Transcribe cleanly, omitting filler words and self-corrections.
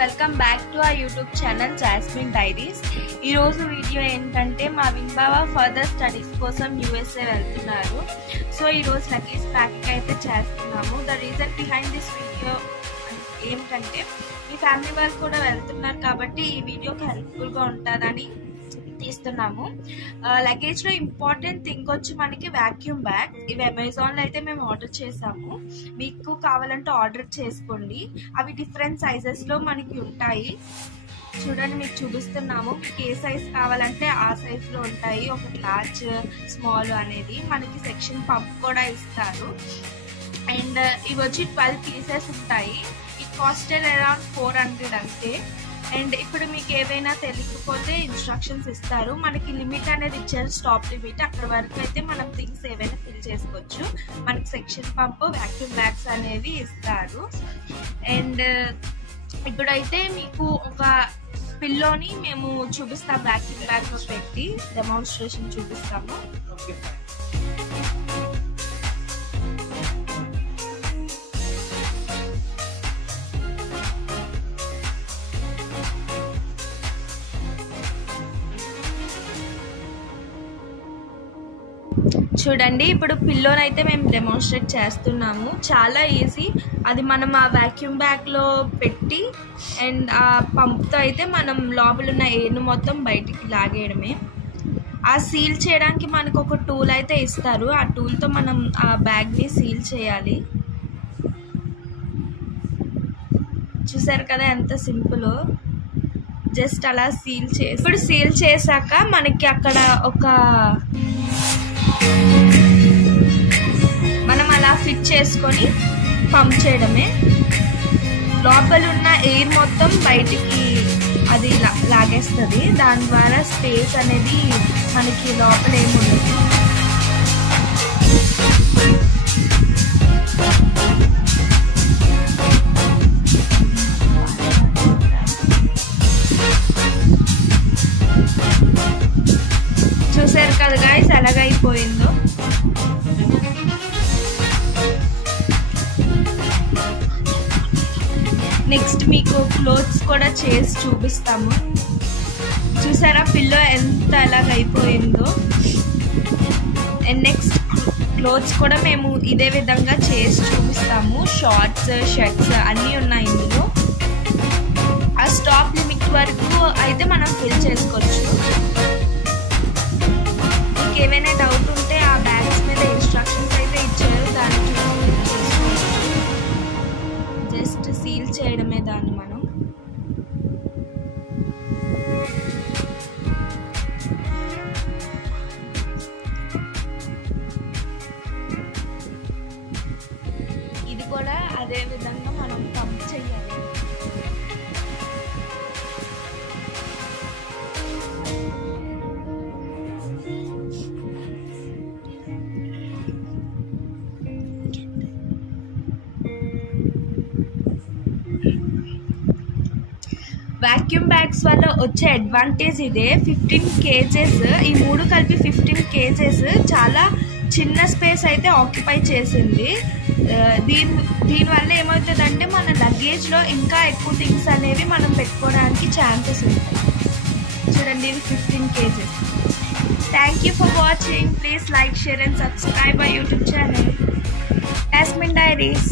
Welcome back to our YouTube channel jasmine diaries. ఈరోజు video ఏంటంటే మా విన్ బావ ఫర్దర్ స్టడీస్ కోసం యూఎస్ఏ వెళ్తున్నారు. సో ఈరోజు లగేజ్ ప్యాకింగ్ అయితే చేస్తున్నాము. The reason behind this video ఏమిటంటే మీ ఫ్యామిలీ వాళ్ళు కూడా వెళ్తున్నారు కాబట్టి ఈ వీడియోకి హెల్ప్ఫుల్గా ఉంటుందని తీస్తున్నాము. లగేజ్ లో ఇంపార్టెంట్ థింగ్ వచ్చి మనకి వాక్యూమ్ బ్యాగ్. ఇవి అమెజాన్ లో అయితే మేము ఆర్డర్ చేసాము. మీకు కావాలంటే ఆర్డర్ చేసుకోండి. అవి డిఫరెంట్ సైజెస్ లో మనకి ఉంటాయి. చూడండి, మీకు చూపిస్తున్నాము. మీకు ఏ సైజ్ కావాలంటే ఆ సైజ్ లో ఉంటాయి. ఒకటి లార్జ్, స్మాల్ అనేది. మనకి సెక్షన్ పంప్ కూడా ఇస్తారు. అండ్ ఇవి వచ్చి 12 పీసెస్ ఉంటాయి. ఇట్ కాస్టెడ్ అరౌండ్ 400 అంతే. అండ్ ఇప్పుడు మీకు ఏవైనా తెలియకపోతే ఇన్స్ట్రక్షన్స్ ఇస్తారు. మనకి లిమిట్ అనేది ఇచ్చారు, స్టాప్ లిమిట్. అక్కడ వరకు అయితే మనం థింగ్స్ ఏవైనా ఫిల్ చేసుకోవచ్చు. మనకి సెక్షన్ పంప్, వాక్యూమ్ బ్యాగ్స్ అనేవి ఇస్తారు. అండ్ ఇప్పుడైతే మీకు ఒక పిల్లోని మేము చూపిస్తాం, వాక్యూమ్ బ్యాగ్ లో పెట్టి డెమాన్స్ట్రేషన్ చూపిస్తాము. చూడండి, ఇప్పుడు పిల్లోని అయితే మేము డెమాన్స్ట్రేట్ చేస్తున్నాము. చాలా ఈజీ. అది మనం ఆ వాక్యూమ్ బ్యాగ్ లో పెట్టి అండ్ ఆ పంప్తో అయితే మనం లోపల ఉన్న ఎయిర్ను మొత్తం బయటికి లాగేయడమే. ఆ సీల్ చేయడానికి మనకు ఒక టూల్ అయితే ఇస్తారు. ఆ టూల్తో మనం ఆ బ్యాగ్ని సీల్ చేయాలి. చూసారు కదా ఎంత సింపుల్. జస్ట్ అలా సీల్ చేసి, ఇప్పుడు సీల్ చేశాక మనకి అక్కడ ఒక మనం అలా ఫిట్ చేసుకొని పంప్ చేయడమే. లోపల ఉన్న ఎయిర్ మొత్తం బయటికి అది లాగేస్తుంది. దాని ద్వారా స్పేస్ అనేది మనకి లోపల ఏముండదు. చూసారు కదా గైస్ ఎలాగైపోయిందో. నెక్స్ట్ మీకు క్లోత్స్ కూడా చేసి చూపిస్తాము. చూసారా పిల్లో ఎంత ఎలాగైపోయిందో. అండ్ నెక్స్ట్ క్లోత్స్ కూడా మేము ఇదే విధంగా చేసి చూపిస్తాము. షార్ట్స్, షర్ట్స్ అన్నీ ఉన్నాయి ఇందులో. ఆ స్టాప్ లిమిట్ వరకు అయితే మనం ఫిల్ చేసుకోవచ్చు. మీకు ఏమైనా డౌట్ ఉంటే ఆ బ్యాగ్స్ మీద ఇన్స్ట్రక్షన్స్ అయితే ఇచ్చారు, దాన్ని జస్ట్ సీల్ చేయడమే దాన్ని మనం. ఇది కూడా అదే విధంగా మనం పంప్ చేయాలి. వాక్యూమ్ బ్యాగ్స్ వల్ల వచ్చే అడ్వాంటేజ్ ఇదే. 15 కేజెస్, ఈ మూడు కలిపి 15 కేజెస్ చాలా చిన్న స్పేస్ అయితే ఆక్యుపై చేసింది. దీనివల్ల ఏమవుతుందంటే మన లగేజ్లో ఇంకా ఎక్కువ థింగ్స్ అనేవి మనం పెట్టుకోవడానికి ఛాన్సెస్ ఉంటాయి. చూడండి, ఇవి 15 kgs. Thank you for watching. Please like, share and subscribe our YouTube channel jasmine diaries.